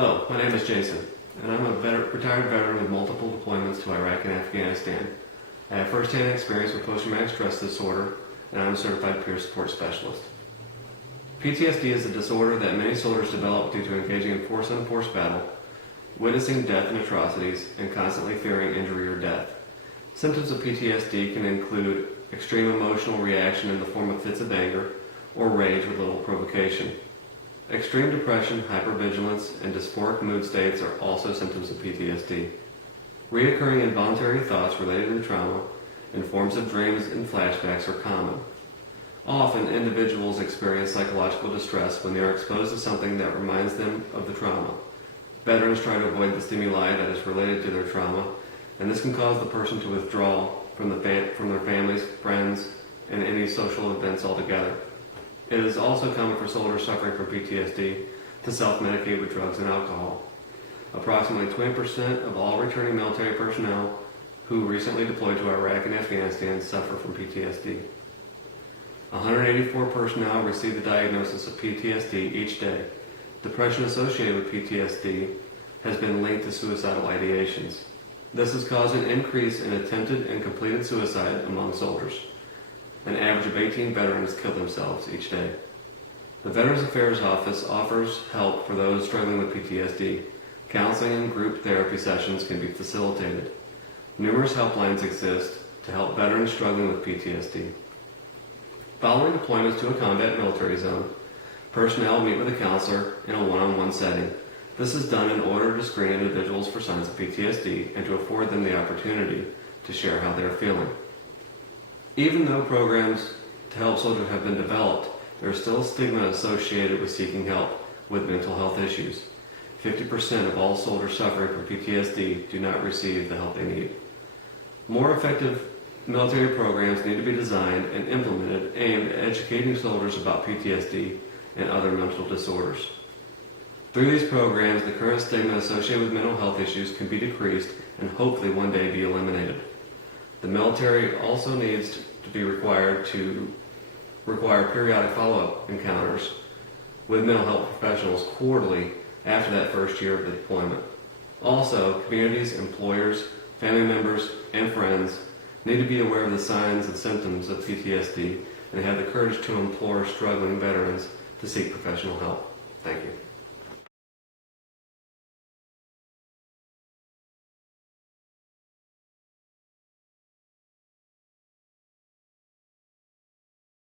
Hello, my name is Jason, and I'm a retired veteran with multiple deployments to Iraq and Afghanistan. I have first-hand experience with posttraumatic stress disorder, and I'm a certified peer support specialist. PTSD is a disorder that many soldiers develop due to engaging in force-on-force battle, witnessing death and atrocities, and constantly fearing injury or death. Symptoms of PTSD can include extreme emotional reaction in the form of fits of anger or rage with little provocation. Extreme depression, hypervigilance, and dysphoric mood states are also symptoms of PTSD. Reoccurring involuntary thoughts related to trauma in forms of dreams and flashbacks are common. Often, individuals experience psychological distress when they are exposed to something that reminds them of the trauma. Veterans try to avoid the stimuli that is related to their trauma, and this can cause the person to withdraw from their families, friends, and any social events altogether. It is also common for soldiers suffering from PTSD to self-medicate with drugs and alcohol. Approximately 20% of all returning military personnel who recently deployed to Iraq and Afghanistan suffer from PTSD. 184 personnel receive the diagnosis of PTSD each day. Depression associated with PTSD has been linked to suicidal ideations. This has caused an increase in attempted and completed suicide among soldiers. An average of 18 veterans kill themselves each day. The Veterans Affairs Office offers help for those struggling with PTSD. Counseling and group therapy sessions can be facilitated. Numerous helplines exist to help veterans struggling with PTSD. Following deployments to a combat military zone, personnel meet with a counselor in a one-on-one setting. This is done in order to screen individuals for signs of PTSD and to afford them the opportunity to share how they are feeling. Even though programs to help soldiers have been developed, there is still a stigma associated with seeking help with mental health issues. 50% of all soldiers suffering from PTSD do not receive the help they need. More effective military programs need to be designed and implemented aimed at educating soldiers about PTSD and other mental disorders. Through these programs, the current stigma associated with mental health issues can be decreased and hopefully one day be eliminated. The military also needs to be require periodic follow-up encounters with mental health professionals quarterly after that first year of the deployment. Also, communities, employers, family members, and friends need to be aware of the signs and symptoms of PTSD and have the courage to implore struggling veterans to seek professional help. Thank you.